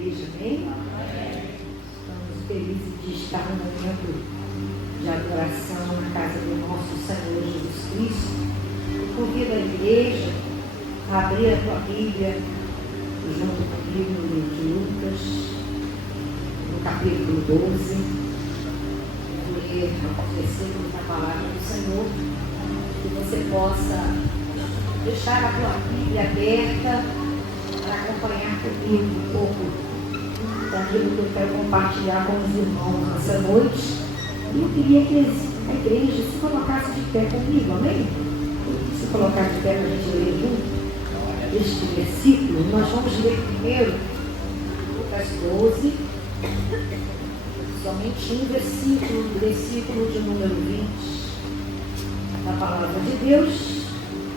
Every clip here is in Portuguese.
igreja, amém? Estamos felizes de estar no momento de adoração na casa do nosso Senhor Jesus Cristo. Eu convido a igreja a abrir a tua Bíblia junto comigo no livro de Lucas, no capítulo 12, ler os versículos da palavra do Senhor, que você possa deixar a tua Bíblia aberta para acompanhar comigo um pouco daquilo que eu quero compartilhar com os irmãos nessa noite. E eu queria que a igreja se colocasse de pé comigo, amém? Se colocar de pé para a gente ler junto este versículo. Nós vamos ler primeiro Lucas 12, somente um versículo de número 20 da palavra de Deus,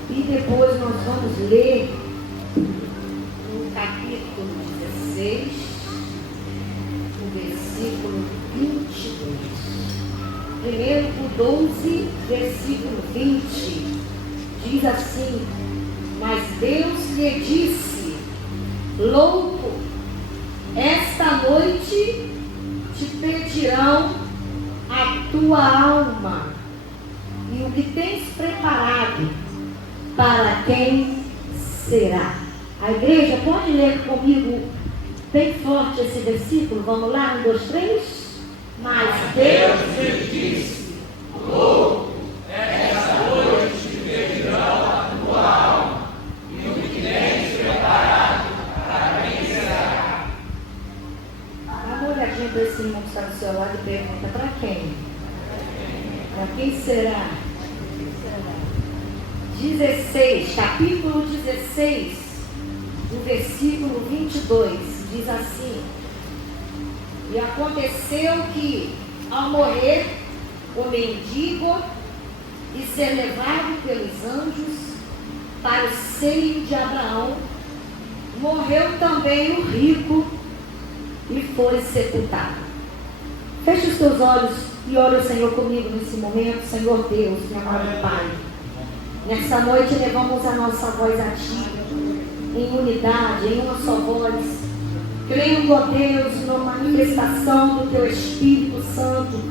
e depois nós vamos ler no capítulo 16, o versículo 22. Primeiro o 12, versículo 20, diz assim: mas Deus lhe disse, louco, esta noite te pedirão a tua alma, e o que tens preparado, para quem será? A igreja pode ler comigo bem forte esse versículo? Vamos lá, 1, 2, 3. Mas Deus lhe disse, louco, esta noite te pedirão a tua alma, e o que tens preparado, para quem será? Dá uma olhadinha para esse irmão que está do seu lado e pergunta: para quem? Para quem será? 16, capítulo 16, o versículo 22, diz assim: e aconteceu que, ao morrer o mendigo e ser levado pelos anjos para o seio de Abraão, morreu também o rico e foi sepultado. Feche os teus olhos e ore o Senhor comigo nesse momento. Senhor Deus, meu amado Pai, nessa noite levamos a nossa voz a Ti, em unidade, em uma só voz, crendo, ó Deus, na manifestação do Teu Espírito Santo,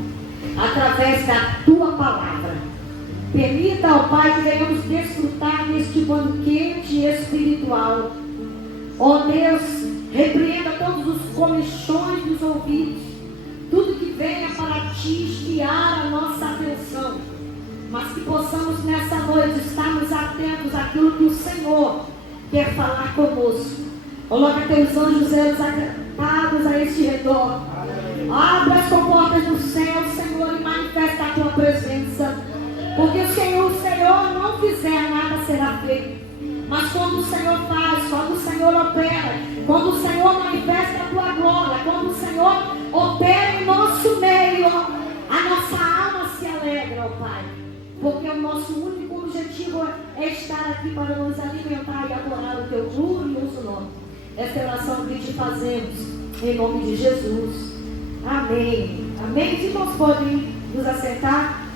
através da Tua palavra. Permita, ó Pai, que venhamos desfrutar deste banquete espiritual. Ó Deus, repreenda todos os comichões dos ouvidos, tudo que venha para Ti esfriar a nossa atenção, mas que possamos nessa noite estarmos atentos àquilo que o Senhor quer falar conosco. Coloca Teus anjos eles agapados a este redor. Abre as comportas do céu, Senhor, e manifesta a Tua presença. Porque o Senhor não fizer, nada será feito. Mas quando o Senhor faz, quando o Senhor opera, quando o Senhor manifesta a Tua glória, quando o Senhor opera em nosso meio, a nossa alma se alegra, ó Pai. Porque o nosso único objetivo é estar aqui para nos alimentar e adorar o Teu glorioso nome. Esta é a oração que te fazemos, em nome de Jesus. Amém. Amém. Os irmãos podem nos assentar,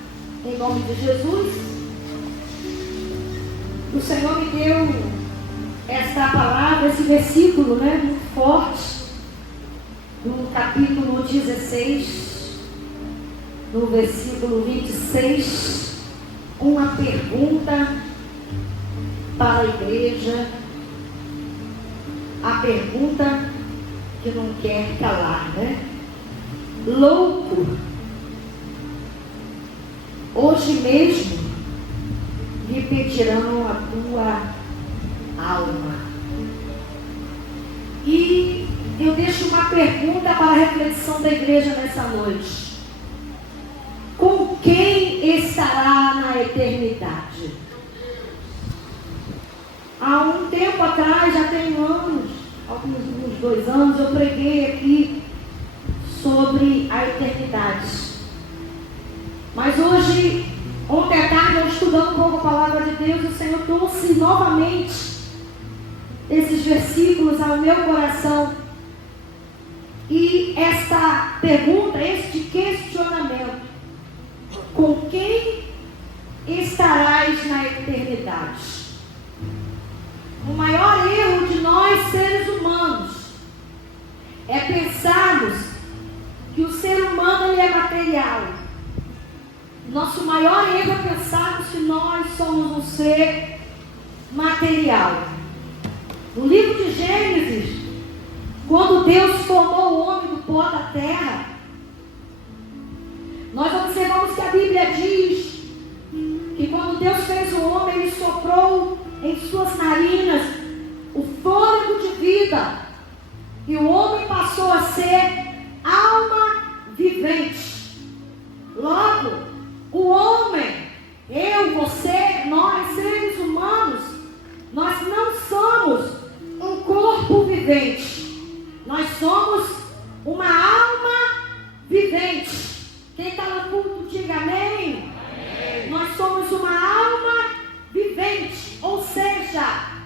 em nome de Jesus. O Senhor me deu esta palavra, esse versículo, muito forte, no capítulo 16, no versículo 26, uma pergunta para a igreja, a pergunta que não quer calar, Louco, hoje mesmo lhe pedirão a tua alma. E eu deixo uma pergunta para a reflexão da igreja nessa noite: com quem estará na eternidade? Há um tempo atrás, já tem anos, alguns 2 anos, eu preguei aqui sobre a eternidade. Mas hoje, ontem à tarde, eu estudando um pouco a palavra de Deus, o Senhor trouxe novamente esses versículos ao meu coração. E esta pergunta, este questionamento: com quem estarás na eternidade? O maior erro de nós, seres humanos, ser material. No livro de Gênesis, quando Deus formou o homem do pó da terra, nós observamos que a Bíblia diz que quando Deus fez o homem, Ele soprou em suas narinas o fôlego de vida, e o homem passou a ser alma vivente. Logo, o homem, eu, você, nós, seres humanos, nós não somos um corpo vivente, nós somos uma alma vivente. Quem está no culto, diga amém. Amém. Nós somos uma alma vivente, ou seja,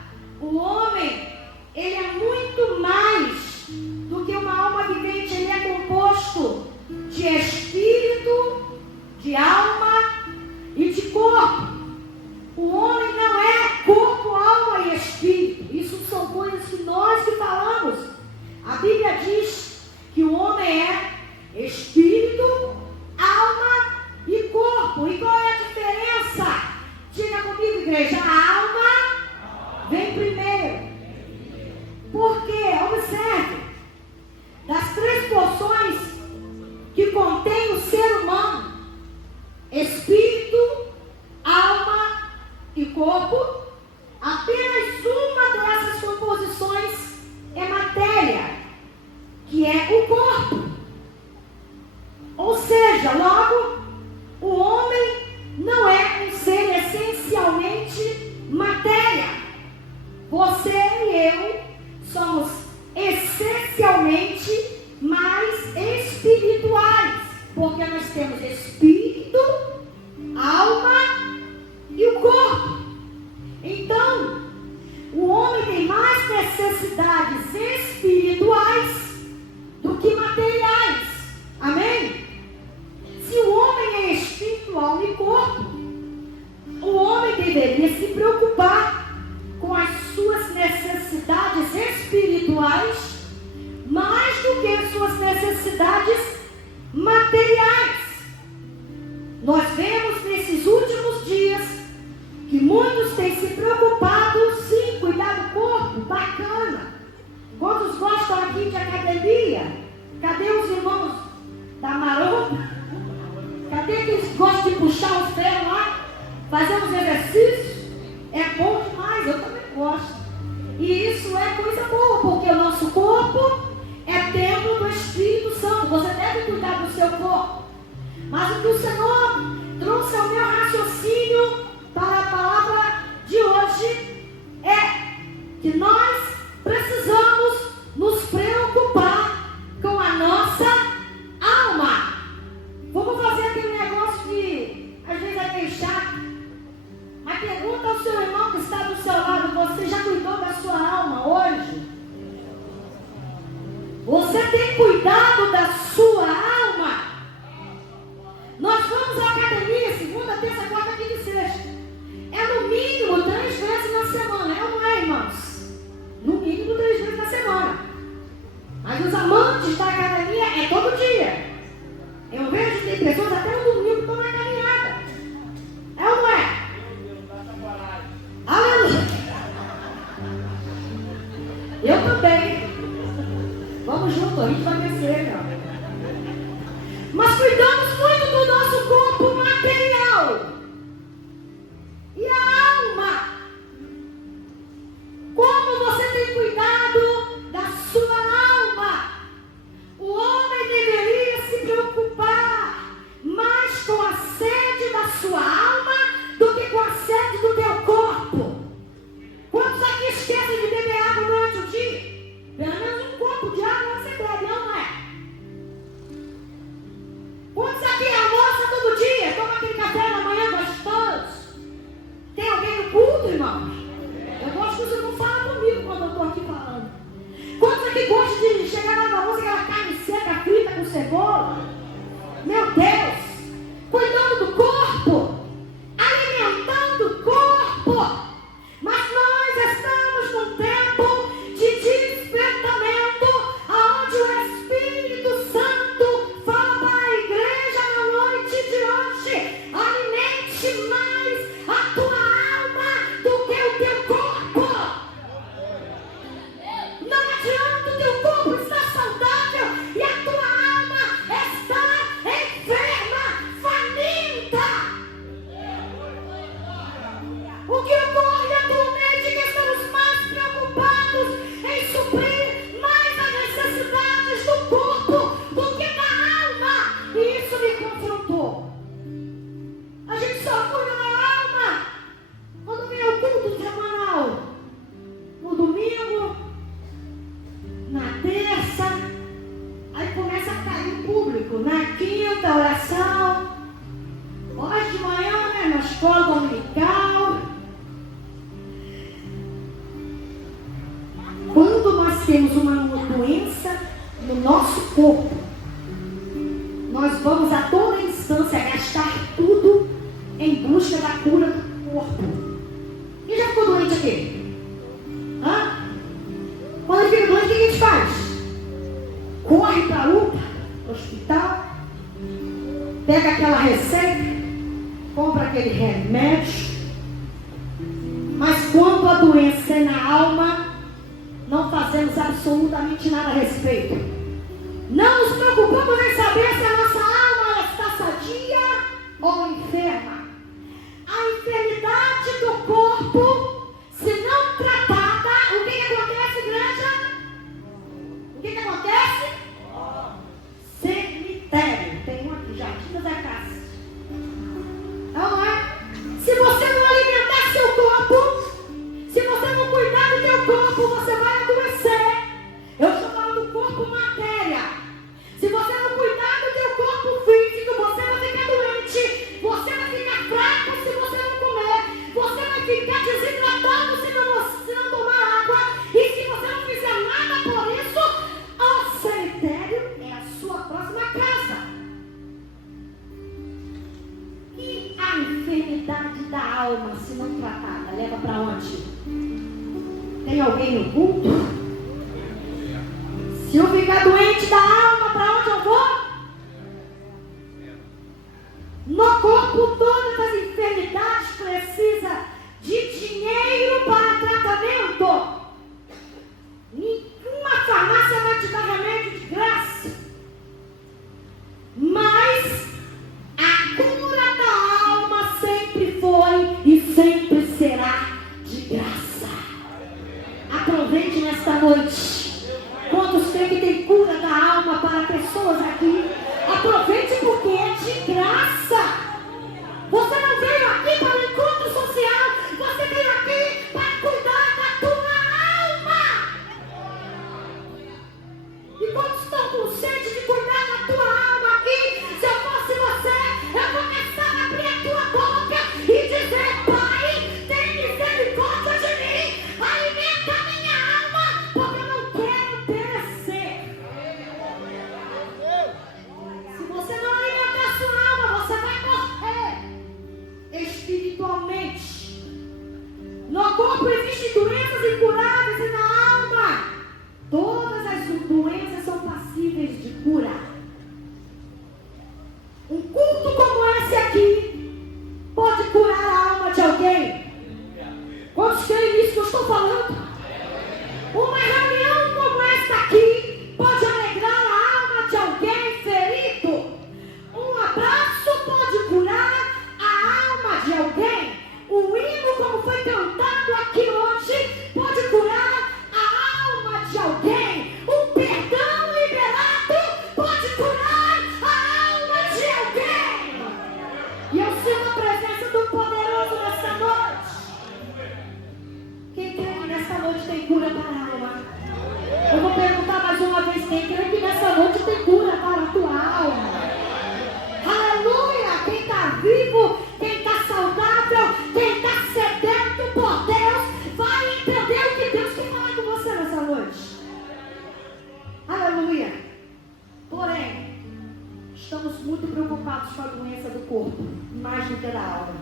o homem, ele é muito mais do que uma alma vivente. Ele é composto de espírito, de alma e de corpo. O homem não é corpo, alma e espírito. Isso são coisas que nós que falamos. A Bíblia diz que o homem é espírito, alma e corpo. E qual é a diferença? Diga comigo, igreja. A alma vem primeiro. Por quê? Observe. Das 3 porções que contém o ser humano, espírito, alma e corpo, apenas uma dessas composições é matéria, que é o corpo. Ou seja, logo, o homem não é um ser essencialmente matéria. Você e eu somos essencialmente mais espirituais, porque nós temos espírito, alma e o corpo. Então, o homem tem mais necessidades espirituais do que materiais. Amém? Se o homem é espiritual e corpo, o homem deveria se preocupar com as suas necessidades espirituais mais do que as suas necessidades materiais. Nós vemos nesses últimos dias que muitos têm se preocupado, sim, cuidar do corpo, bacana. Quantos gostam aqui de academia? Cadê os irmãos da maromba? Cadê aqueles que gostam de puxar os pés lá? Fazer uns exercícios? É bom demais, eu também gosto. E isso é coisa boa, porque o nosso corpo é templo do Espírito Santo. Você deve cuidar do seu corpo. Mas o que o Senhor trouxe ao meu raciocínio para a palavra de hoje é que nós precisamos nos preocupar com a nossa alma. Vamos fazer aquele negócio que às vezes é meio chato. Mas pergunta ao seu irmão que está do seu lado: você já cuidou da sua alma hoje? Você tem cuidado da sua alma? Nós vamos à academia segunda, terça, quarta, quinta e sexta. É no mínimo 3 vezes na semana, é ou não é, irmãos? No mínimo 3 vezes na semana. Mas os amantes da academia é todo dia. Eu vejo que tem pessoas até no domingo que estão na caminhada. É ou não é? Aleluia! Eu também. Vamos juntos, a gente vai vencer, meu. Mas cuidamos muito do nosso corpo material. E a alma? Como você tem cuidado da sua alma? O homem deveria se preocupar mais com a sede da sua alma do que com a sede do teu corpo. Quantos aqui esquecem de beber água durante o dia? Pelo menos um copo de água você bebe, não é? Quantos aqui almoçam todo dia? Toma aquele café da manhã gostoso? Tem alguém no culto, irmãos? Eu gosto que você não fala comigo quando eu estou aqui falando. Quantos aqui gostam de chegar lá na almoço, aquela carne seca, frita com cebola? Meu Deus! Cuidando do corpo, alimentando o corpo. Mas nós estamos num tempo de despertamento, onde o Espírito Santo fala para a igreja na noite de hoje: alimente mais a tua alma Na quinta, oração. Hoje de manhã, né, na escola dominical. Quando nós temos uma doença no nosso corpo, nós vamos a toda instância gastar tudo em busca da cura do corpo. Quem já ficou doente aqui? Hã? Quando ele fica doente, o que a gente faz? Corre para a UPA, hospital, pega aquela receita, compra aquele remédio. Mas quando a doença é na alma, não fazemos absolutamente nada a respeito. Não nos preocupamos em saber se a nossa alma está sadia ou enferma. A enfermidade do corpo, se não tratada, o que acontece, igreja? O que acontece? Cemitério. Tem um aqui, Jardim das Acácias. Não é? Se você não alimentar seu corpo, se você não cuidar do teu corpo, você vai adoecer. Eu estou falando do corpo matéria. Se você não cuidar do teu corpo físico, você vai ficar doente. Você vai ficar fraco se você não comer. Você vai ficar desidratado se não tomar água. E se você não fizer nada por isso, o cemitério é a sua próxima casa. E a enfermidade da alma, se não tratada, leva para onde? Tem alguém no culto? Se eu ficar doente da alma, para onde eu vou? No corpo, todas as enfermidades precisam de dinheiro para tratamento. Nenhuma farmácia vai te dar remédio de graça. Mas a cura da alma sempre foi e sempre será de graça. Aproveite nesta noite. Quantos tem que tem cura da alma para pessoas aqui? Aproveite porque é de graça. Você não veio aqui para o encontro social. Você veio aqui para cuidar da tua alma. E quantos estão com sede de cuidar da tua alma aqui? Se eu fosse você, eu começava a abrir a tua boca e dizer: Pai, tem misericórdia de mim. Alimenta a minha alma, porque eu não quero perecer. Se você não alimentar a sua alma, você vai morrer espiritualmente. No corpo existem doenças incuráveis e na alma todas as doenças são passíveis de cura. Um culto como esse aqui pode curar a alma de alguém. Quantos creem nisso que eu estou falando? Uma reunião como esta aqui pode alegrar a alma de alguém ferido. Um abraço pode curar a alma de alguém. Um hino como foi cantado aqui hoje pode curar a alma de alguém. Um perdão liberado pode curar a alma de alguém. E eu sinto a presença do poderoso nessa noite. Quem crê que nessa noite tem cura para a alma? Eu vou perguntar mais uma vez: quem crê que nessa noite tem cura para a tua alma? Aleluia! Quem está vivo, quem está saudável, quem está sedento por Deus, vai entender o que Deus quer falar com você nessa noite. Aleluia! Porém, estamos muito preocupados com a doença do corpo, mais do que da alma.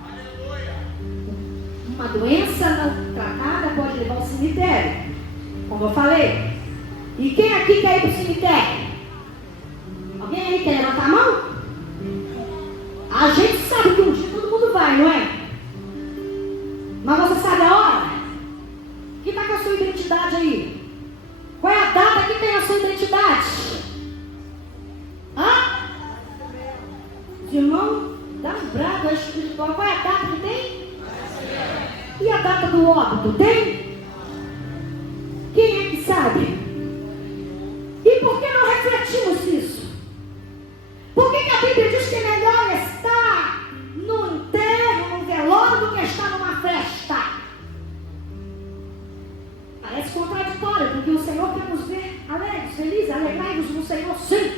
Uma doença não tratada pode levar ao cemitério, como eu falei. E quem aqui quer ir para o cemitério? Alguém aí quer levantar a mão? A gente sabe que um dia todo mundo vai, não é? Mas você sabe a hora? Quem está com a sua identidade aí? Qual é a data que tem a sua identidade? Hã? Os irmãos, dá um brado espiritual. Qual é a data que tem? E a data do óbito? Tem? Quem é que sabe? E por que não refletimos nisso? Por que a Bíblia diz que é melhor estar no enterro, no velório, do que estar numa festa? Parece contraditório, porque o Senhor quer nos ver alegres, felizes, alegrai-vos no Senhor, sim.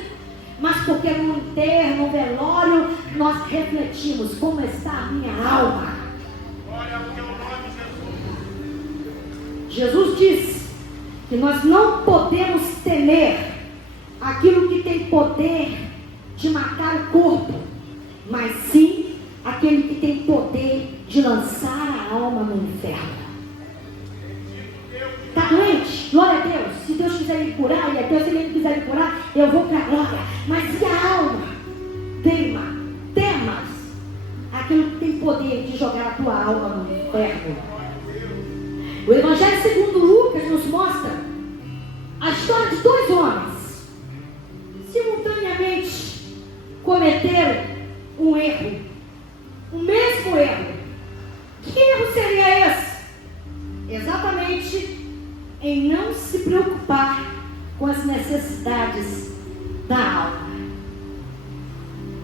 Mas faz porque no enterro, no velório, nós refletimos como está a minha alma. Glória ao teu nome, Jesus. Jesus disse que nós não podemos temer aquilo que tem poder de matar o corpo, mas sim aquele que tem poder de lançar a alma no inferno. Está doente? Glória a Deus. Se Deus quiser me curar, ele é Deus. Se Ele não quiser me curar, eu vou para a glória. Mas se a alma temas aquilo que tem poder de jogar a tua alma no inferno. O Evangelho segundo Lucas nos mostra a história de dois homens simultaneamente cometeram um erro, o mesmo erro. Que erro seria esse? Exatamente em não se preocupar com as necessidades da alma.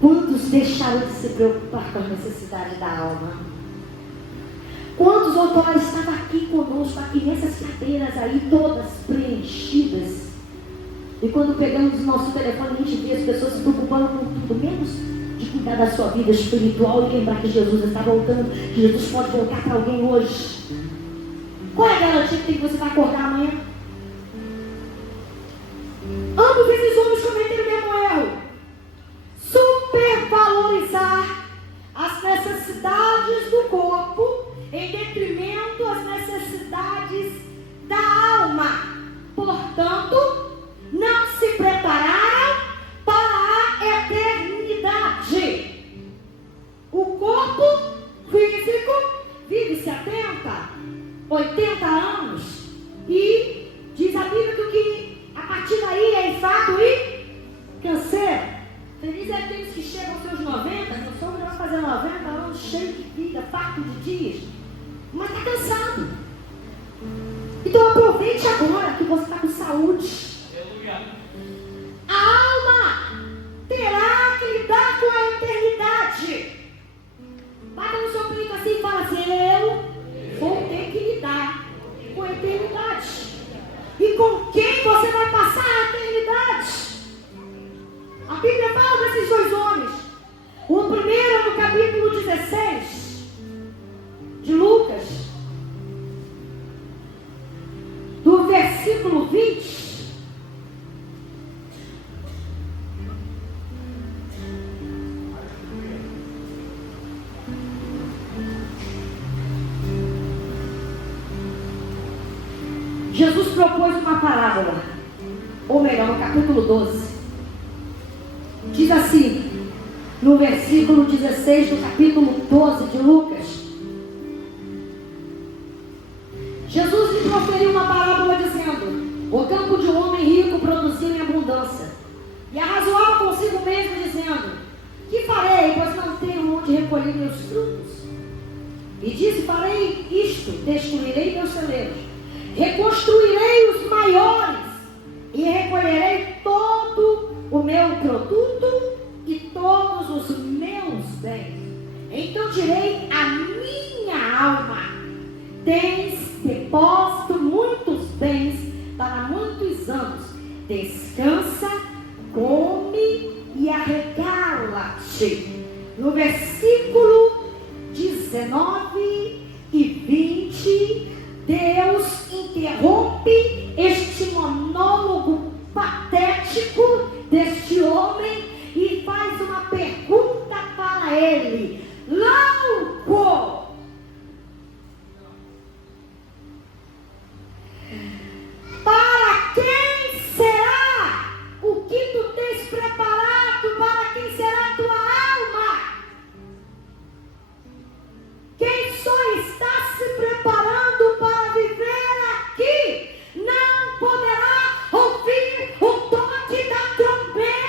Quantos deixaram de se preocupar com as necessidades da alma? Quantos autores estavam aqui conosco, aqui nessas cadeiras aí, todas preenchidas? E quando pegamos o nosso telefone, a gente vê as pessoas se preocupando com tudo, menos de cuidar da sua vida espiritual e lembrar que Jesus está voltando, que Jesus pode voltar para alguém hoje. Qual é a garantia que você vai acordar amanhã? Ambos esses homens cometeram o mesmo erro. Supervalorizar as necessidades do corpo em detrimento às necessidades da alma. Portanto, não se prepararam para a eternidade. O corpo físico vive 70, 80 anos e diz a Bíblia que a partir daí é enfado e canseiro. Feliz é aqueles que chegam aos seus 90, não são melhor fazer 90 anos cheio de vida, farto de dias, mas está cansado. Então aproveite agora que você está com saúde. A alma terá que lidar com a eternidade. Bata no seu peito assim e fala assim: eu vou ter que lidar com a eternidade. E com quem você vai passar a eternidade? A Bíblia fala desses dois homens. O primeiro no capítulo 16 de Lucas, do versículo 20. Jesus propôs uma parábola, ou melhor, no capítulo 12. Diz assim, no versículo 16 do capítulo 12 de Lucas: Jesus lhe proferiu uma parábola dizendo: o campo de um homem rico produziu em abundância, e arrazoava consigo mesmo dizendo: que farei, pois não tenho onde recolher meus frutos? E disse: farei isto, destruirei meus celeiros, reconstruirei os maiores e recolherei todo o meu produto e todos os meus bens. Então direi à minha alma: tens depósito muitos bens para muitos anos, descansa, come e arregala-te. No versículo 19 e 20, Deus interrompe este monólogo patético deste homem e faz uma pergunta para ele: louco, para quem será o que tu tens preparado? Para quem será a tua alma? Quem só está se preparando para viver aqui não poderá ouvir o toque da trombeta.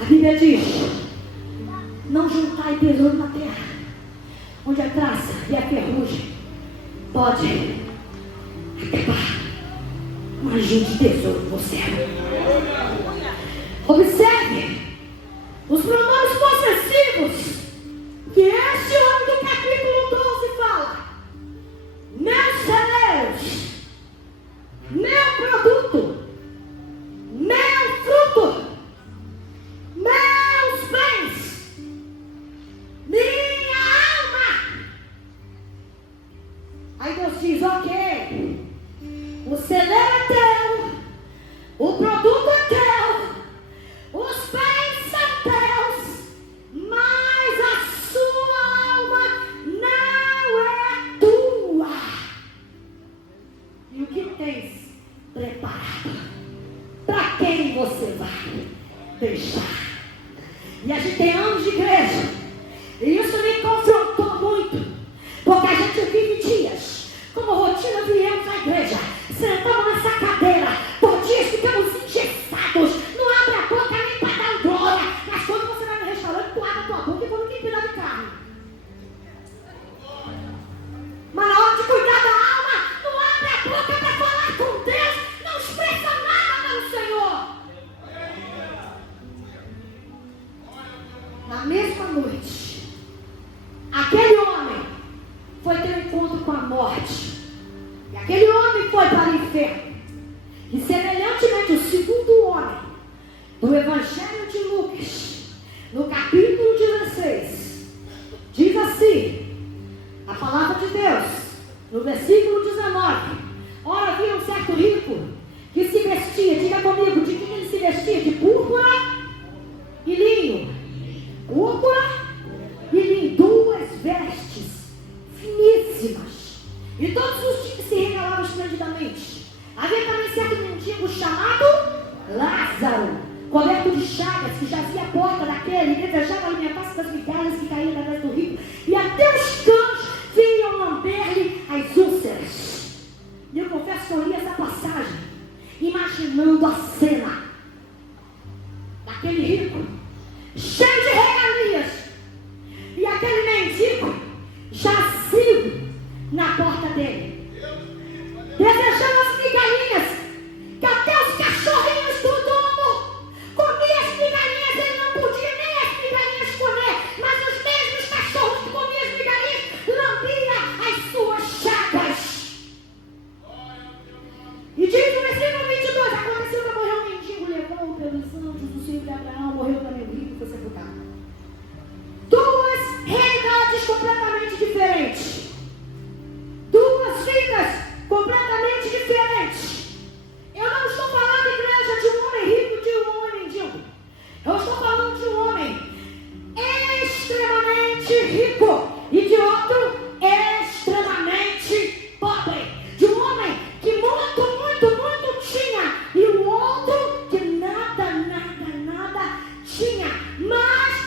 A Bíblia diz: não juntai tesouro na terra, onde a traça e a ferrugem pode acabar, mas junte tesouro no céu. Observe os pronomes possessivos que este homem do capítulo 12 fala: meus celeiros, meu produto, meu fruto, meus bens, minha alma. Aí Deus diz: ok, o celeiro é teu, o produto é teu, os bens são teus, mas a sua alma não é tua. E o que tens preparado? Para quem você vai deixar? E a gente tem anos de igreja, e isso me confrontou muito, porque a gente vive dias como rotina, viemos à igreja, sentamos nessa cadeira, por dias ficamos engessados, não abre a boca nem para dar glória, mas quando você vai no restaurante, tu abre a tua boca e quando ninguém cuida de carne. Mas na hora de cuidar da alma, não abre a boca para falar com Deus, não expressa nada pelo Senhor. Na mesma noite, aquele homem foi ter um encontro com a morte. E aquele homem foi para o inferno. E semelhantemente o segundo homem do Evangelho de Lucas, no capítulo 16, diz assim a palavra de Deus, no versículo 19: ora, havia um certo rico que se vestia, diga comigo, de que ele se vestia? De púrpura e linho. Púrpura e linho, duas vestes finíssimas. E todos os dias se regalavam esplendidamente. Havia também certo mendigo chamado Lázaro, coberto de chagas, que jazia à porta daquele, e desejava alimentar-se das migalhas que caíam da mesa do rico. E até os cães vinham lamber-lhe as úlceras. E eu confesso que eu li essa passagem, imaginando a cena daquele rico, cheio de regalias, e aquele mendigo jazido na porta dele, desejando as migalhinhas, que até os cachorrinhos do dono comiam as migalhinhas. Ele não podia nem as migalhinhas comer, mas os mesmos cachorros que comiam as migalhinhas lambiam as suas chagas. E diz no versículo 22: aconteceu que morreu um mendigo, levou pelos anjos do Senhor de Abraão, morreu também o rico e foi sepultado. Duas realidades completamente diferentes. Duas vidas completamente diferentes. Eu não estou falando, igreja, de um homem rico e de um homem mendigo. Eu estou falando de um homem extremamente rico e de outro extremamente pobre. De um homem que muito tinha, e o outro que nada tinha. Mas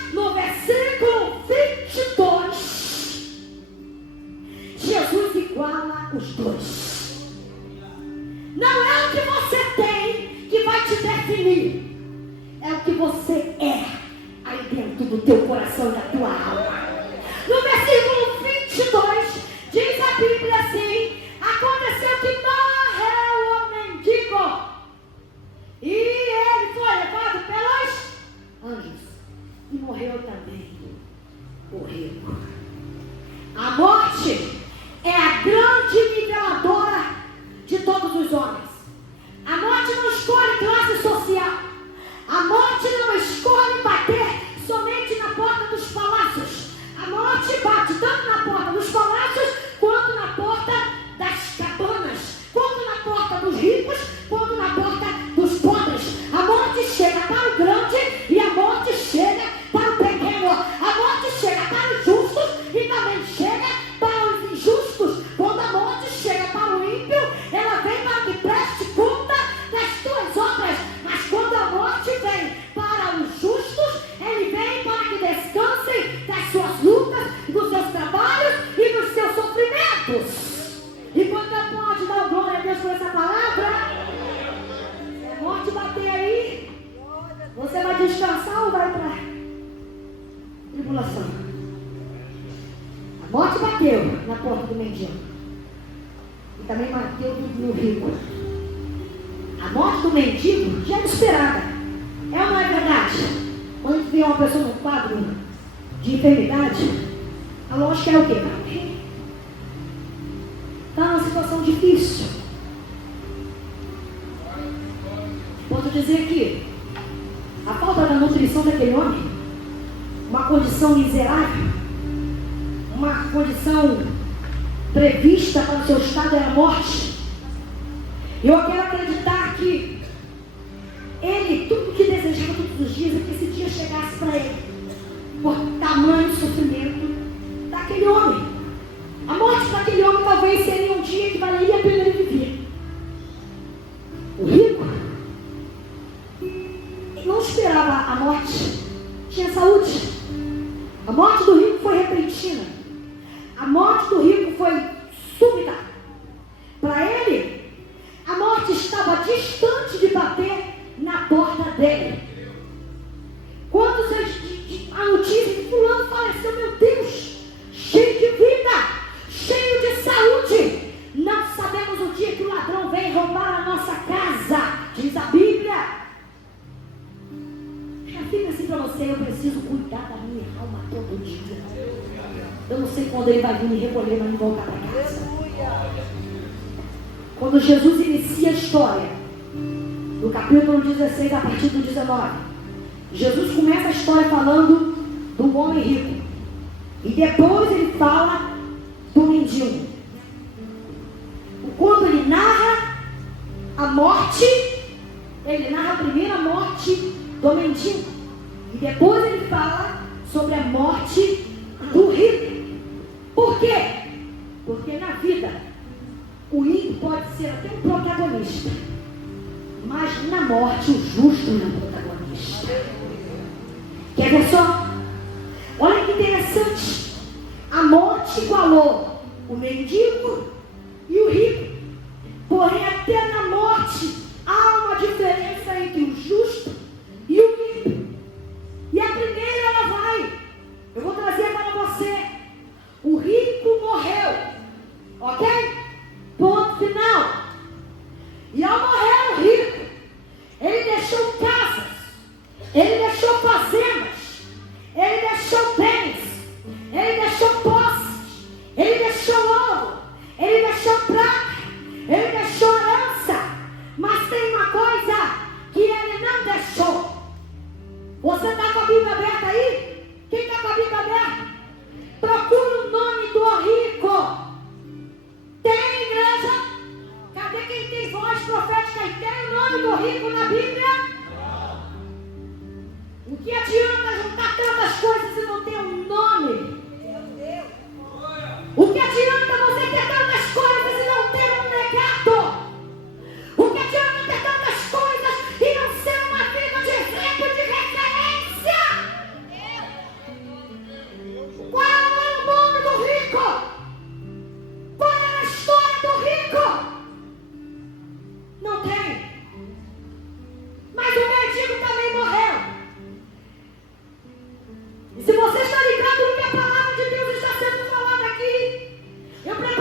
bateu na porta do mendigo. E também bateu no rico. A morte do mendigo já era esperada. É ou não é verdade? Quando a gente vê uma pessoa num quadro de enfermidade, a lógica é o quê? Está numa situação difícil. Posso dizer que a falta da nutrição daquele homem, uma condição miserável, uma condição prevista para o seu estado era a morte. Eu quero acreditar que ele, tudo que desejava todos os dias, é que esse dia chegasse para ele, por tamanho sofrimento daquele homem. A morte daquele homem talvez seria um dia que valeria a pena ele viver. O rico não esperava a morte, tinha saúde. A morte do rico foi repentina. A morte do rico foi súbita. Para ele, a morte estava distante de bater na porta dele. Quando a notícia de fulano faleceu, meu Deus, cheio de vida, cheio de saúde, não sabemos o dia que o ladrão vem roubar a nossa casa, diz a Bíblia. Fica assim para você, eu preciso cuidar da minha alma todo dia. Eu não sei quando ele vai vir me recolher, mas me voltar para casa. Quando Jesus inicia a história, no capítulo 16, a partir do 19, Jesus começa a história falando do homem rico. E depois ele fala do mendigo. Quando ele narra a morte, ele narra primeiro a morte do mendigo. E depois ele fala sobre a morte do rico. Por quê? Porque na vida, o ímpio pode ser até um protagonista, mas na morte o justo não é protagonista. Quer ver só? Olha que interessante. A morte igualou o mendigo e o rico. Porém, até na morte há uma diferença entre o justo e o ímpio. E a primeira ela vai. Eu vou trazer para você. O rico morreu. Ok? Ponto final. E ao morrer o rico, ele deixou casas, ele deixou fazendas, ele deixou bens, ele deixou posses, ele deixou ouro, ele deixou prata, ele deixou herança. Mas tem uma coisa que ele não deixou. Você está com a Bíblia aberta aí? Quem está com a Bíblia aberta? Procure o nome do rico. Tem igreja? Cadê quem tem voz profética e tem o nome do rico na Bíblia? O que adianta juntar tantas coisas se não tem um nome? O que adianta você ter tantas coisas e não ter um legado? O que adianta ter tantas coisas e não ser uma vida de exemplo, de referência? Qual é o nome do rico? Qual é a história do rico? Não tem. Mas o mendigo também morreu. E se você está ligado no que a palavra de Deus está sendo falada aqui, eu preciso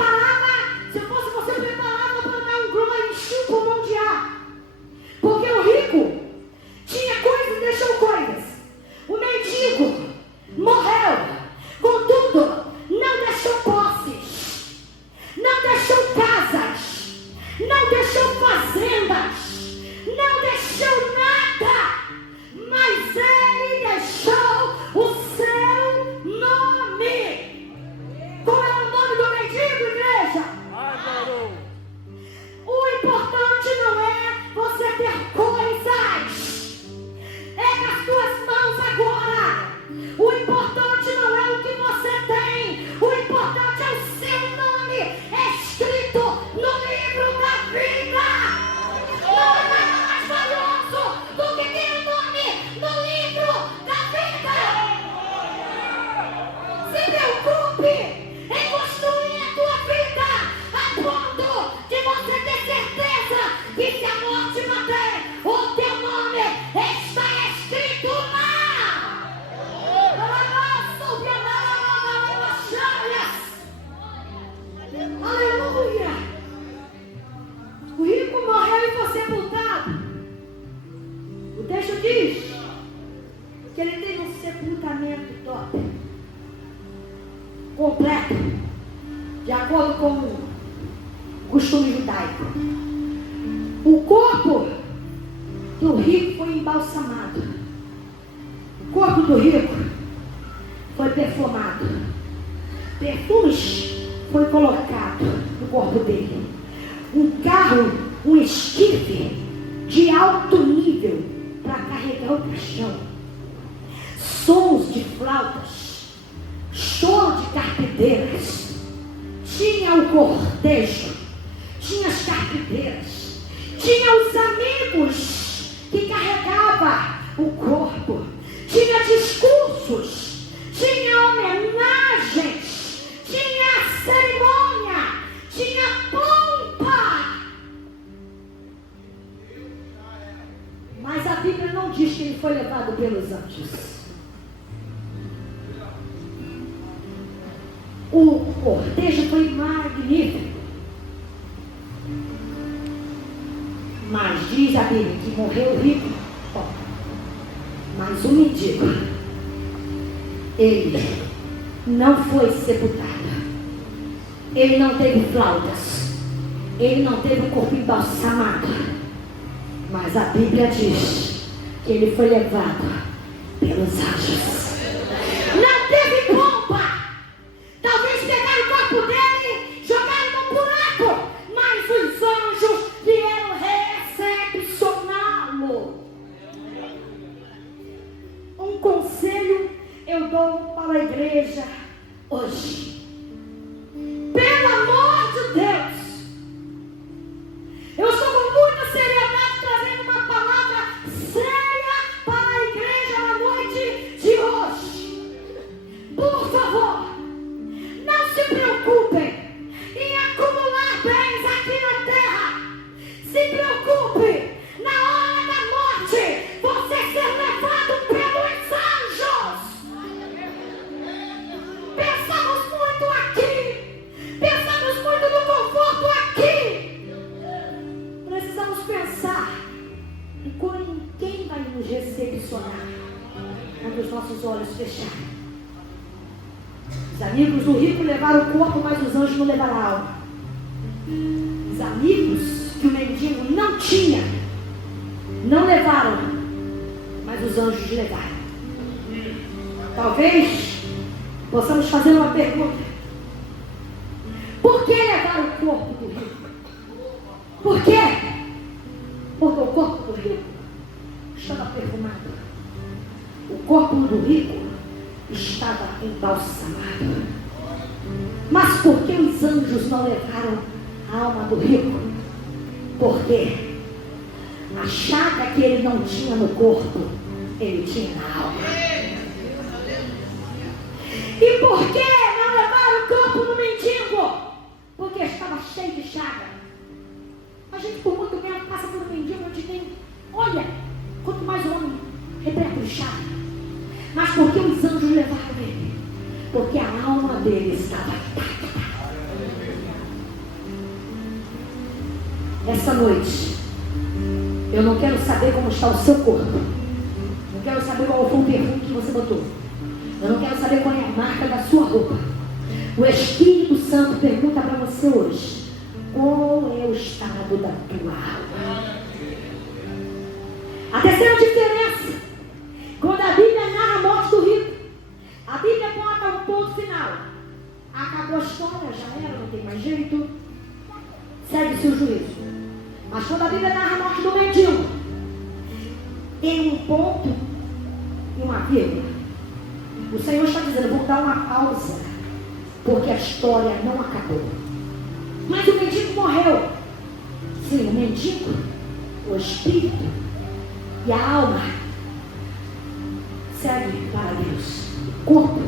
ele teve um sepultamento top, completo, de acordo com o costume judaico. O corpo do rico foi embalsamado. O corpo do rico foi perfumado. Perfumes foi colocado no corpo dele. Um carro, um esquife de alto nível para carregar o caixão. Sons de flautas, choro de carpideiras. Tinha o cortejo, tinha as carpideiras, tinha os amigos que carregavam o corpo, tinha discursos, tinha homenagens, tinha cerimônia, tinha pompa. Mas a Bíblia não diz que ele foi levado pelos anjos. O cortejo foi magnífico. Mas diz a Bíblia que morreu rico. Bom, mas o mendigo, ele não foi sepultado. Ele não teve flautas. Ele não teve o corpo embalsamado. Mas a Bíblia diz que ele foi levado pelos anjos. Não teve pompa. Talvez pegaram o corpo dele, jogaram no buraco, mas os anjos vieram recepcioná-lo. Um conselho eu dou para a igreja hoje. Pelo amor de Deus, eu estou com muita seriedade trazendo uma palavra séria para a igreja na noite de hoje. Por favor, não se preocupem em acumular bens aqui na terra. Se preocupe na hora da morte você ser levado pelos anjos. Pensamos muito aqui, pensamos muito no conforto aqui. Precisamos pensar em quem vai nos recepcionar quando os nossos olhos fecharem. Os amigos do rico levaram o corpo, mas os anjos não levaram a alma. Os amigos que o mendigo não tinha, não levaram, mas os anjos levaram. Talvez possamos fazer uma pergunta: por que levar o corpo do rico? Por quê? Porque o corpo do rico estava perfumado. O corpo do rico estava embalsamado. Mas por que os anjos não levaram a alma do rico? Porque a chaga que ele não tinha no corpo, ele tinha na alma. E por que não levaram o corpo do mendigo? Porque estava cheio de chaga. A gente por muito tempo passa por um mendigo, a gente nem olha, quanto mais o homem repleto de chaga. Mas por que os anjos levaram ele? Porque a alma dele estava intacta. Essa noite, eu não quero saber como está o seu corpo. Não quero saber qual foi o perfume que você botou. Eu não quero saber qual é a marca da sua roupa. O Espírito Santo pergunta para você hoje: qual é o estado da tua alma? A terceira diferença, quando a Bíblia narra a morte do rico, a Bíblia bota um ponto final. Acabou a história, já era, não tem mais jeito. Segue-se o juízo. Mas quando a Bíblia narra a morte do mendigo, tem um ponto e uma vírgula. O Senhor está dizendo: vou dar uma pausa, porque a história não acabou. Mas o mendigo morreu. Sim, o mendigo, o espírito e a alma segue para Deus. O corpo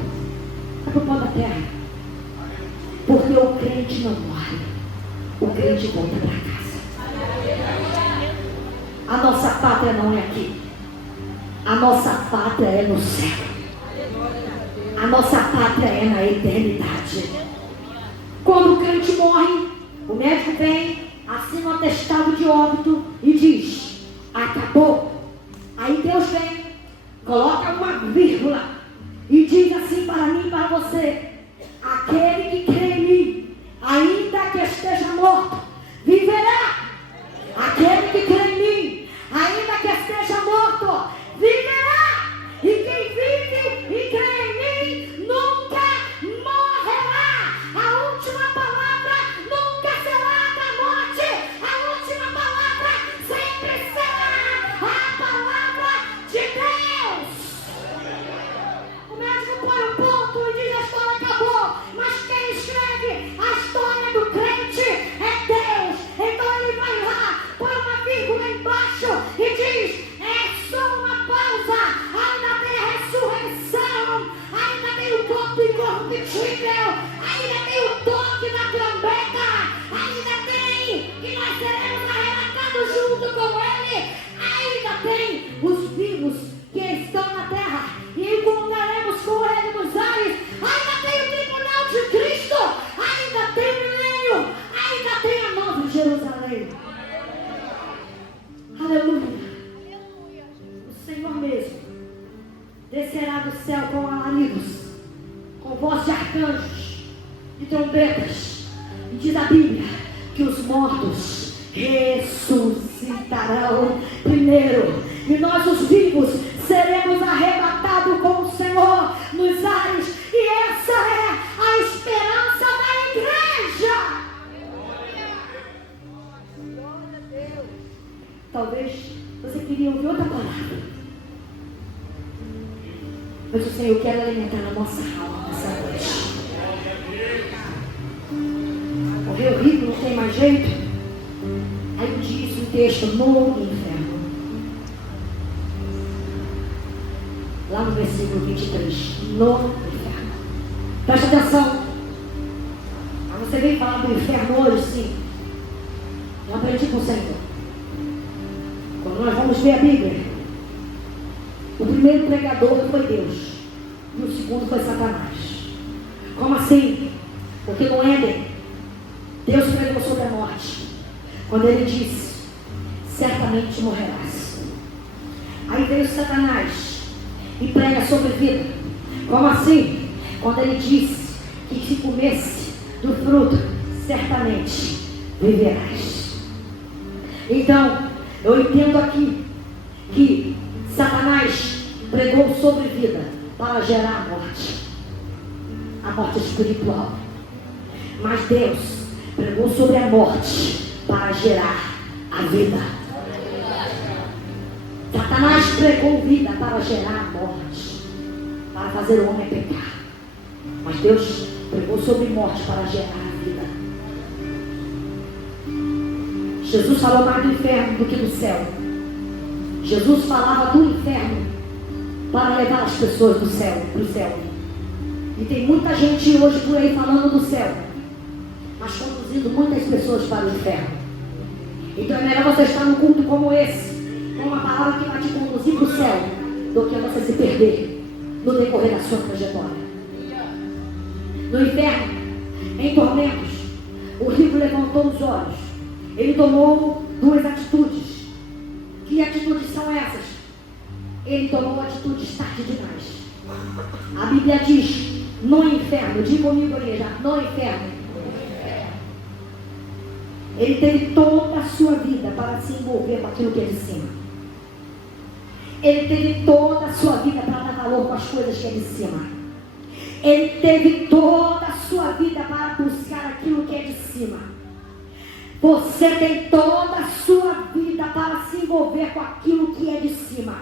está para o pó da terra. Porque o crente não morre. O crente volta para casa. A nossa pátria não é aqui. A nossa pátria é no céu. A nossa pátria é na eternidade. Quando o crente morre, o médico vem, assina um atestado de óbito e diz: acabou. Aí Deus vem, Coloca uma vírgula e diz assim para mim e para você: aquele que crê em mim, ainda que esteja morto, viverá. Aquele que crê em mim, ainda que esteja morto, viverá. E quem vive e crê em mim nunca morrerá. A última palavra nunca será da morte. A última palavra sempre será a palavra de Deus. O médico põe um ponto e diz: a história acabou. Mas quem escreve a história do crente é Deus. Então ele vai lá, põe uma vírgula embaixo e diz: é só uma pausa. Ainda tem a ressurreição, ainda tem o corpo incorruptível, ainda tem o toque da trombeta, ainda tem que nós seremos arrebatados junto com ele, ainda tem os vivos que estão na terra e encontraremos com ele nos ares, ainda tem o tribunal de Cristo, ainda tem o milênio, ainda tem a nova Jerusalém. Aleluia. O Senhor mesmo descerá do céu com alaridos, com voz de arcanjos e trombetas. E diz a Bíblia que os mortos ressuscitarão primeiro, e nós os vivos seremos arrebatados com o Senhor nos ares. E essa é a esperança da igreja. Glória a Deus. Talvez você queria ouvir outra palavra, mas o Senhor quer alimentar a nossa alma nessa noite. Morreu rico, não tem mais jeito. Aí diz o texto: no inferno. Lá no versículo 23. No inferno. Presta atenção. Você veio falar do inferno hoje, sim. Eu aprendi com o Senhor. Quando nós vamos ver a Bíblia, o primeiro pregador foi Deus e o segundo foi Satanás. Como assim? Porque no Éden, Deus pregou sobre a morte, quando ele disse: certamente morrerás. Aí veio Satanás e prega sobre vida. Como assim? Quando ele disse que se comesse do fruto, certamente viverás. Então, eu entendo aqui que Satanás pregou sobre vida para gerar a morte espiritual. Mas Deus pregou sobre a morte para gerar a vida. Satanás pregou vida para gerar a morte, para fazer o homem pecar. Mas Deus pregou sobre morte para gerar a vida. Jesus falou mais do inferno do que do céu. Jesus falava do inferno para levar as pessoas do céu para o céu. E tem muita gente hoje por aí falando do céu, mas conduzindo muitas pessoas para o inferno. Então é melhor você estar num culto como esse, com uma palavra que vai te conduzir para o céu, do que você se perder no decorrer da sua trajetória. No inferno, em tormentos, o rico levantou os olhos. Ele tomou duas atitudes. Que atitudes são essas? Ele tomou atitudes tarde demais. A Bíblia diz: no inferno, diga comigo, igreja, no inferno. Ele teve toda a sua vida para se envolver com aquilo que é de cima. Ele teve toda a sua vida para dar valor com as coisas que é de cima. Ele teve toda a sua vida para buscar aquilo que é de cima. Você tem toda a sua vida para se envolver com aquilo que é de cima.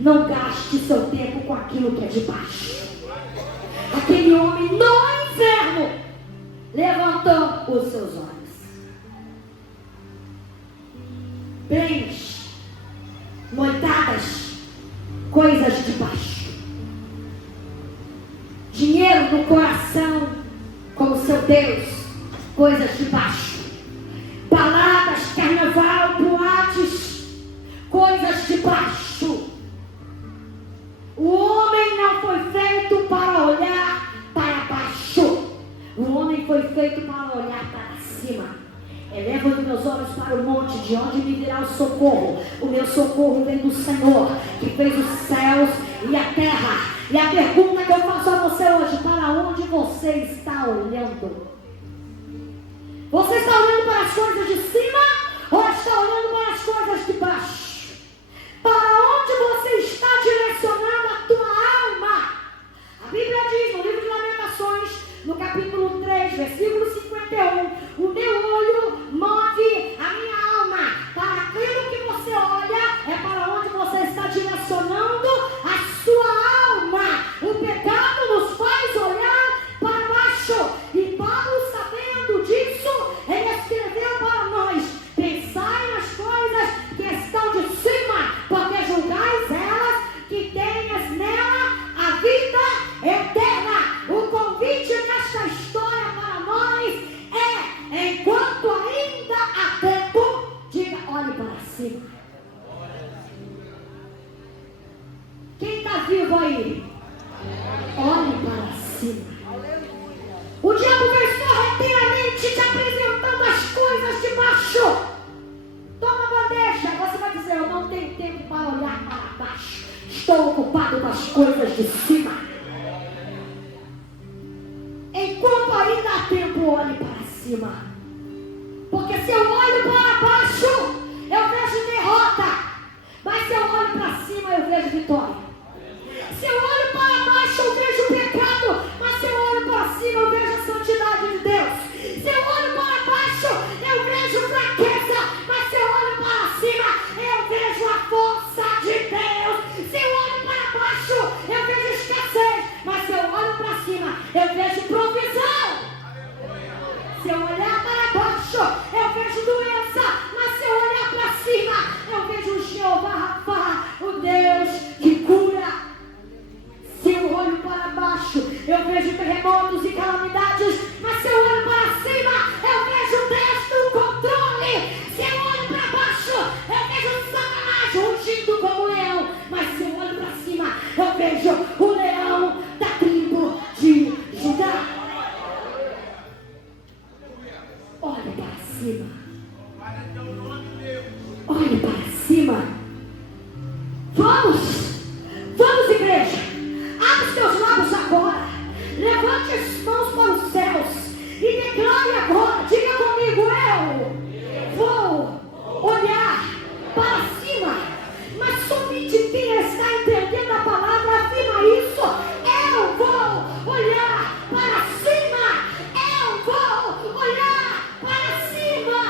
Não gaste seu tempo com aquilo que é de baixo. Aquele homem no inferno levantou os seus olhos. Bens, noitadas, coisas de baixo. Dinheiro no coração como seu Deus, coisas de baixo. Baladas, carnaval, boates, coisas de baixo. O homem não foi feito para olhar para baixo. O homem foi feito para olhar para cima. Eleva os meus olhos para o monte, de onde me virá o socorro? O meu socorro vem do Senhor, que fez os céus e a terra. E a pergunta que eu faço a você hoje: para onde você está olhando? Você está olhando para as coisas de cima ou está olhando para as coisas de baixo? Para onde você está direcionando a tua alma? A Bíblia diz no livro de Lamentações, no capítulo 3, versículo 51, o meu olho move a minha alma. Para aquilo que você olha é para onde você está direcionando a sua alma. O pecado nos faz olhar para baixo. E Paulo, sabendo disso, ele escreveu para nós: pensai nas coisas que estão de cima, porque julgais elas que tenhas nela a vida eterna. O convite nesta história para nós é: enquanto ainda há tempo, diga, olhe para cima. Quem está vivo aí? Olhe para cima. O diabo vem sorrateiramente te apresentando as coisas de baixo. Toma a bandeja. Você vai dizer: eu não tenho tempo para olhar para baixo. Estou ocupado com as coisas de cima. Enquanto ainda há tempo, olhe para cima. Porque se eu olho para baixo, eu vejo derrota. Mas se eu olho para cima, eu vejo vitória. Se eu olho para baixo, eu vejo pecado. Mas se eu olho para cima, eu vejo a santidade de Deus. Se eu olho para baixo, eu vejo fraqueza. Mas se eu olho para cima, eu vejo a força de Deus. Se eu olho para baixo, eu vejo escassez. Mas se eu olho para cima, eu vejo provisão. Se eu olhar para baixo, eu vejo doença. Mas se eu olhar para cima, eu vejo o Jeová Rapha, o Deus que cura. Se eu olho para baixo, eu vejo terremotos e calamidades. Mas se eu olho para cima, eu vejo Deus no controle. Se eu olho para baixo, eu vejo Satanás rugindo como leão. Mas se eu olho para cima, eu vejo o leão da tribo de Judá. Olhe para cima. Olhe para cima. Vamos, igreja. Abre os teus lábios agora. Levante as mãos para os céus e declare agora. Diga comigo: eu vou olhar para cima. Mas somente quem está entendendo a palavra afirma isso. Eu vou olhar para cima. Eu vou olhar para cima.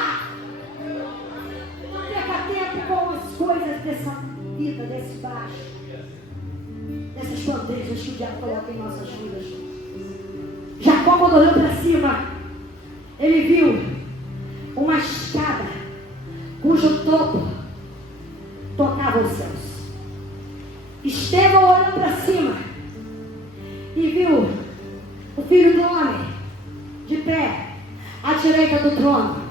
Não perca tempo com as coisas dessa vida, desse baixo, dessas bandejas que o diabo coloca em nossas vidas. Jacó, quando olhou para cima, ele viu uma escada cujo topo tocava os céus. Estevão olhou para cima e viu o Filho do Homem de pé à direita do trono.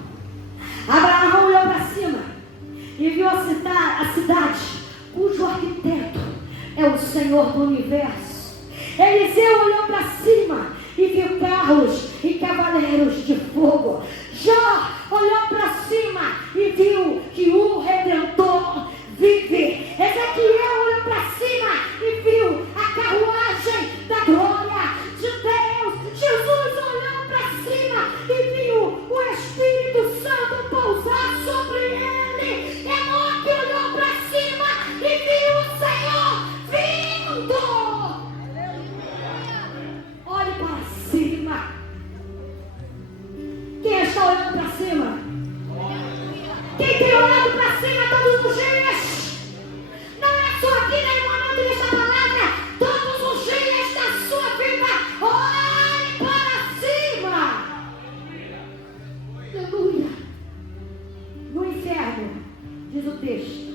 Abraão olhou para cima e viu a cidade cujo arquiteto é o Senhor do universo. Eliseu olhou para cima e viu carros e cavaleiros de fogo. Jó olhou para cima e viu que o Redentor vive. Ezequiel olhou para cima e viu a carruagem da glória de Deus. Jesus olhou para cima e viu o Espírito Santo pousar sobre ele. Enoque olhou para cima e viu o Senhor vindo. Olhe para cima. Quem está olhando para cima? Quem tem olhado para cima todos os dias? Não é só aqui nem no momento desta palavra. Todos os dias da sua vida, olhe para cima. Aleluia. No inferno, diz o texto,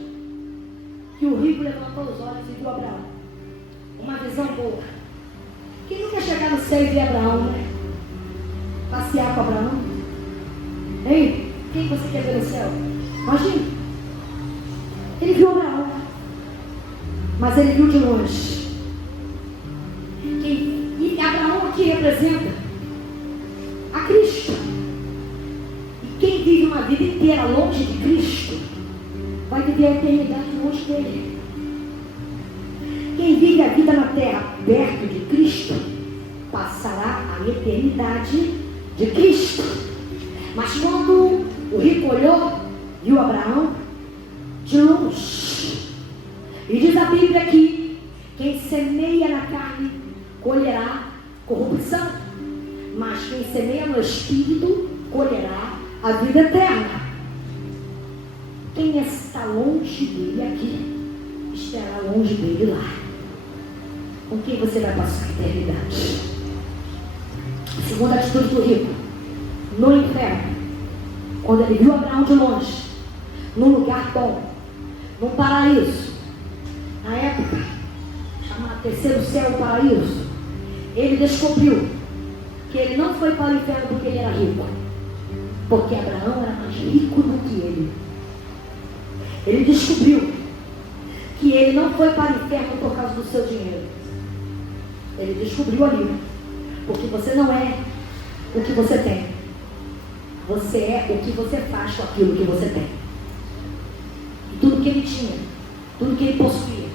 que o rico levantou os olhos e viu Abraão. Uma visão boa. Quem nunca chegar no céu e ver Abraão, né? Passear com Abraão? Ei, quem você quer ver no céu? Imagina. Ele viu Abraão, mas ele viu de longe. E Abraão aqui representa a Cristo. E quem vive uma vida inteira longe de Cristo, vai viver a eternidade longe dele. Quem vive a vida na terra perto de Cristo, passará a eternidade de Cristo. Mas quando o rico olhou, viu Abraão de longe. E diz a Bíblia que quem semeia na carne colherá corrupção, mas quem semeia no Espírito colherá a vida eterna. Quem está longe dele aqui, estará longe dele lá. Com quem você vai passar a eternidade? A segunda atitude do rico, no inferno, quando ele viu Abraão de longe, num lugar bom, num paraíso, na época, chamado terceiro céu, paraíso, ele descobriu que ele não foi para o inferno porque ele era rico, porque Abraão era mais rico do que ele. Ele descobriu que ele não foi para o inferno por causa do seu dinheiro. Ele descobriu ali, porque você não é o que você tem, você é o que você faz com aquilo que você tem. E tudo que ele tinha, tudo que ele possuía,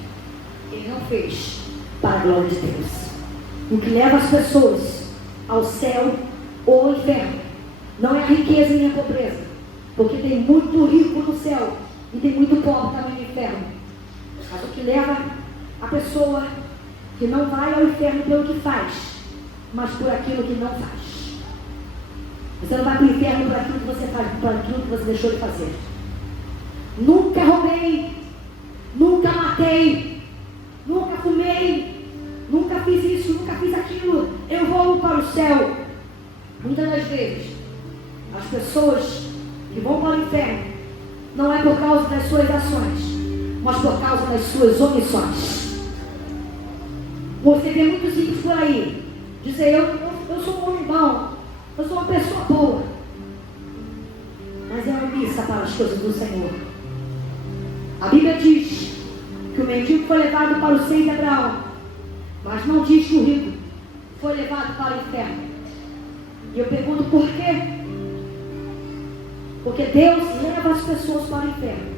ele não fez para a glória de Deus. O que leva as pessoas ao céu ou ao inferno não é a riqueza nem a pobreza, porque tem muito rico no céu e tem muito pobre também no inferno. Mas o que leva a pessoa que não vai ao inferno pelo que faz, mas por aquilo que não faz. Você não vai para o inferno por aquilo que você faz, por aquilo que você deixou de fazer. Nunca roubei, nunca matei, nunca fumei, nunca fiz isso, nunca fiz aquilo, eu vou para o céu. Muitas das vezes, as pessoas que vão para o inferno não é por causa das suas ações, mas por causa das suas omissões. Você vê muitos ímpios por aí dizer, eu sou um homem bom, eu sou uma pessoa boa, mas é omissa para as coisas do Senhor. A Bíblia diz que o mendigo foi levado para o seio de Abraão, mas não diz que o rico foi levado para o inferno. E eu pergunto por quê? Porque Deus leva as pessoas para o inferno,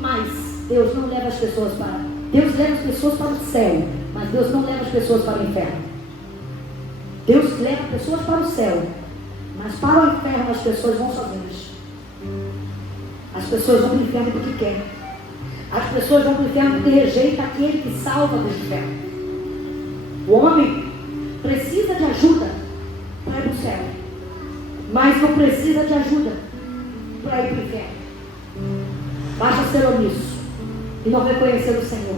mas Deus não leva as pessoas para... Deus leva as pessoas para o céu, mas Deus não leva as pessoas para o inferno. Deus leva pessoas para o céu, mas para o inferno as pessoas vão sozinhas. As pessoas vão para o inferno porque querem. As pessoas vão para o inferno porque rejeitam aquele que salva do inferno. O homem precisa de ajuda para ir para o céu, mas não precisa de ajuda para ir para o inferno. Basta ser omisso e não reconhecer o Senhor.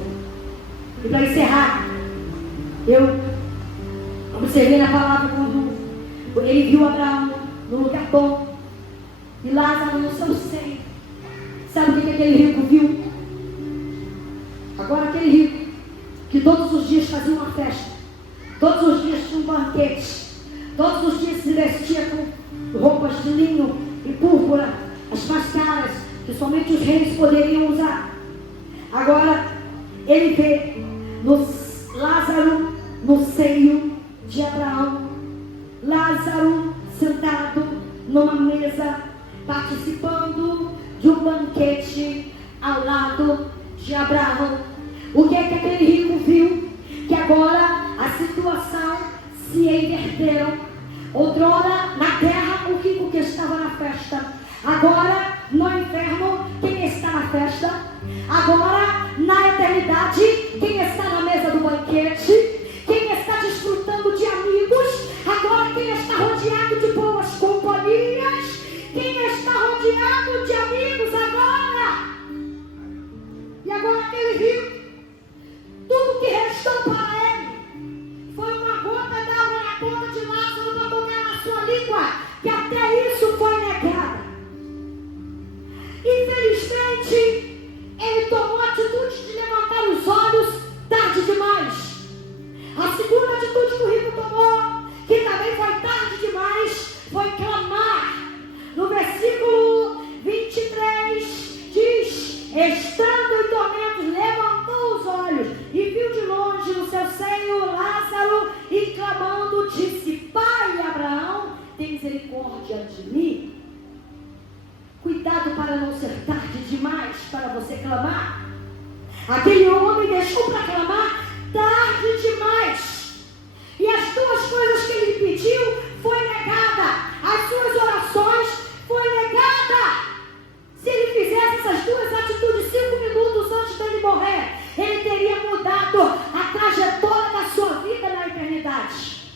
E para encerrar, eu observei na palavra quando ele viu Abraão no lugar bom e Lázaro no seu seio. Sabe o que aquele rico viu? Agora aquele rico que todos os dias fazia uma festa, todos os dias tinha um banquete, todos os dias se vestia com roupas de linho e púrpura, as mais caras que somente os reis poderiam usar. Agora ele vê Lázaro no seio de Abraão, Lázaro sentado numa mesa, participando de um banquete ao lado de Abraão. O que é que aquele rico viu? Que agora a situação se inverteu. Outrora na terra o rico que estava na festa, agora no inferno quem está na festa, agora na eternidade quem está na mesa do banquete, quem está desfrutando de amigos, agora quem está rodeado de boas companhias, quem está rodeado de amigos agora. E agora aquele rico, tudo que restou para ele foi uma gota d'água na boca de Lázaro para tocar na sua língua, que até isso foi negada. Infelizmente, ele tomou a atitude de levantar os olhos tarde demais. A segunda atitude que o rico tomou, que também foi tarde demais, foi clamar. No versículo 23 diz, estando em tormentos, levantou os olhos e viu de longe no seu seio Lázaro e clamando disse, Pai Abraão, tem misericórdia de mim para não ser tarde demais para você clamar. Aquele homem deixou para clamar tarde demais. E as duas coisas que ele pediu foi negada. As suas orações foi negada. Se ele fizesse essas duas atitudes 5 minutos antes dele morrer, ele teria mudado a trajetória da sua vida na eternidade.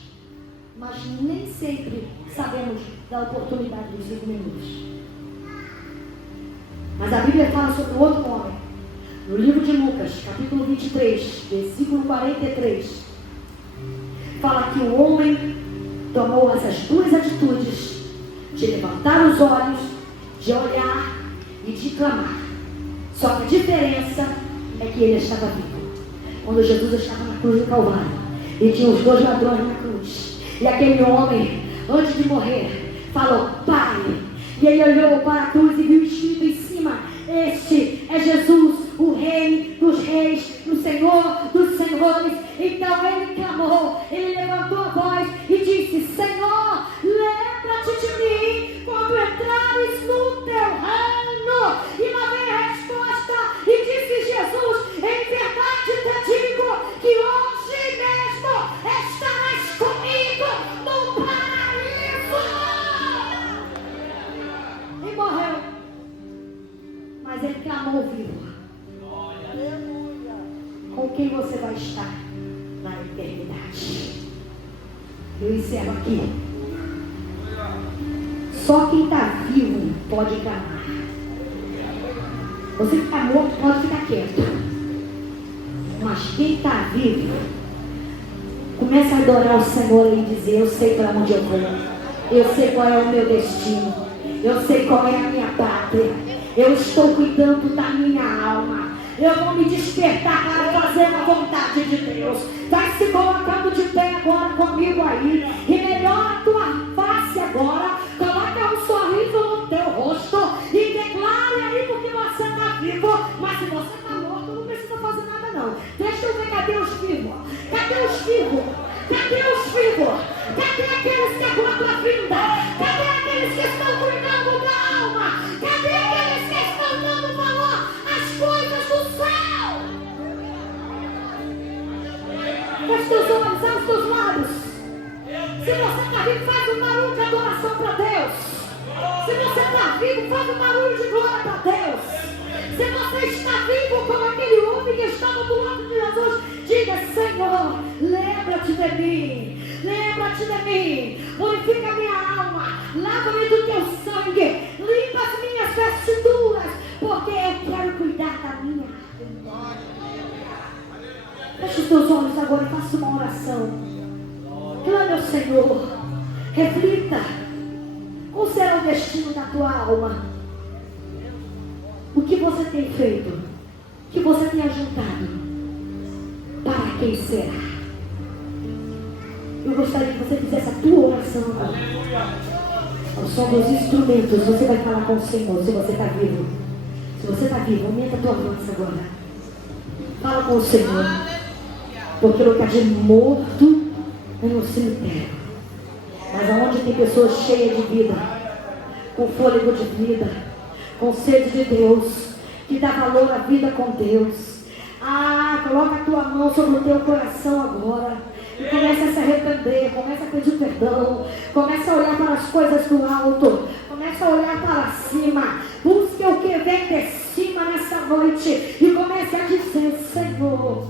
Mas nem sempre sabemos da oportunidade dos 5 minutos. Mas a Bíblia fala sobre outro homem. No livro de Lucas, capítulo 23, versículo 43, fala que o homem tomou essas duas atitudes de levantar os olhos, de olhar e de clamar. Só que a diferença é que ele estava vivo. Quando Jesus estava na cruz do Calvário, e tinha os 2 ladrões na cruz, e aquele homem, antes de morrer, falou: Pai. E ele olhou para a cruz e viu escrito em cima: Este é Jesus, o Rei dos Reis, o Senhor dos Senhores. Então ele clamou, ele levantou a voz e disse: Senhor, lembra-te de mim quando entrares no teu reino. E lá vem a resposta, e disse Jesus: em verdade te digo que hoje mesmo estarás comigo no paraíso. E morreu, mas ele clamou vivo. Com quem você vai estar na eternidade? Eu encerro aqui. Só quem está vivo pode clamar. Você que está morto pode ficar quieto. Mas quem está vivo, começa a adorar o Senhor e dizer: eu sei para onde eu vou, eu sei qual é o meu destino, eu sei qual é a minha pátria, eu estou cuidando da minha alma, eu vou me despertar para fazer a vontade de Deus. Vai se colocando de pé agora comigo aí, e melhora a tua face agora, coloca um sorriso no teu rosto e declare aí, porque você está vivo. Mas se você está morto, não precisa fazer nada não. Deixa eu ver, cadê os vivos? Cadê os vivos? Cadê os vivos? Cadê aqueles que aguardam a vinda? Cadê aqueles que estão cuidando da alma? Cadê aqueles que estão dando valor às coisas do céu? Feche teus olhos, abre os teus lábios. Se você está vivo, faz um barulho de adoração para Deus. Se você está vivo, faz um barulho de glória para Deus. Se você está vivo como aquele homem que estava do lado de Jesus, diga: Senhor, lembra-te de mim. Lembra-te de mim. Purifica minha alma. Lava-me do teu sangue. Limpa as minhas vestiduras, porque eu quero cuidar da minha alma. Feche os teus olhos agora e faça uma oração. Clame ao Senhor. Reflita. Qual será o destino da tua alma? O que você tem feito? O que você tem ajuntado? Para quem será? Eu gostaria que você fizesse a tua oração agora. Ao som dos instrumentos, você vai falar com o Senhor. Se você está vivo. Se você está vivo, aumenta a tua voz agora. Fala com o Senhor. Porque o lugar de morto é no cemitério. Mas aonde tem pessoas cheias de vida, com fôlego de vida, com sede de Deus, que dá valor à vida com Deus. Coloca a tua mão sobre o teu coração agora e começa a se arrepender, começa a pedir perdão, começa a olhar para as coisas do alto, começa a olhar para cima, busque o que vem de cima nessa noite e comece a dizer: Senhor,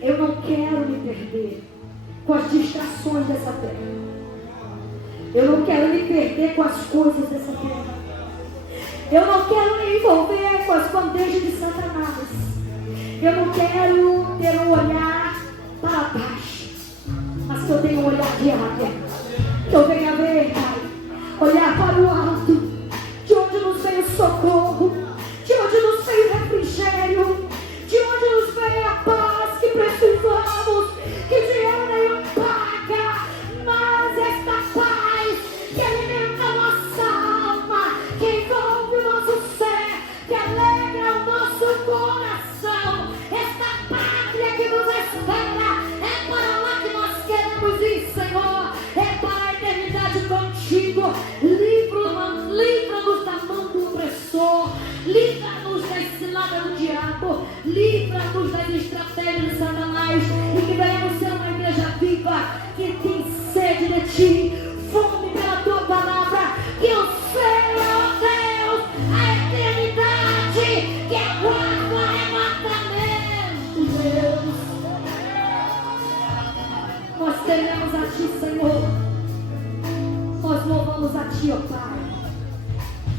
eu não quero me perder com as distrações dessa terra. Eu não quero me perder com as coisas dessa terra. Eu não quero me envolver com as bandejas de Satanás. Eu não quero ter um olhar para baixo, mas que eu tenho um olhar de águia. Que eu venha ver, Pai, olhar para o alto, de onde nos veio socorro, de onde nos veio refrigério, de onde nos veio a paz que precisamos, que dinheiro nenhum paga, mas esta paz que alimenta a nossa alma, que envolve o nosso ser, que alegra o nosso coração. Esta pátria que nos espera é para lá que nós queremos ir, Senhor. É para a eternidade contigo. Livra o ti, ó Pai,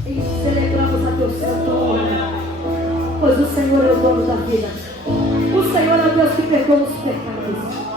e celebramos a teu santo nome, pois o Senhor é o dono da vida. O Senhor é o Deus que perdoa os pecados.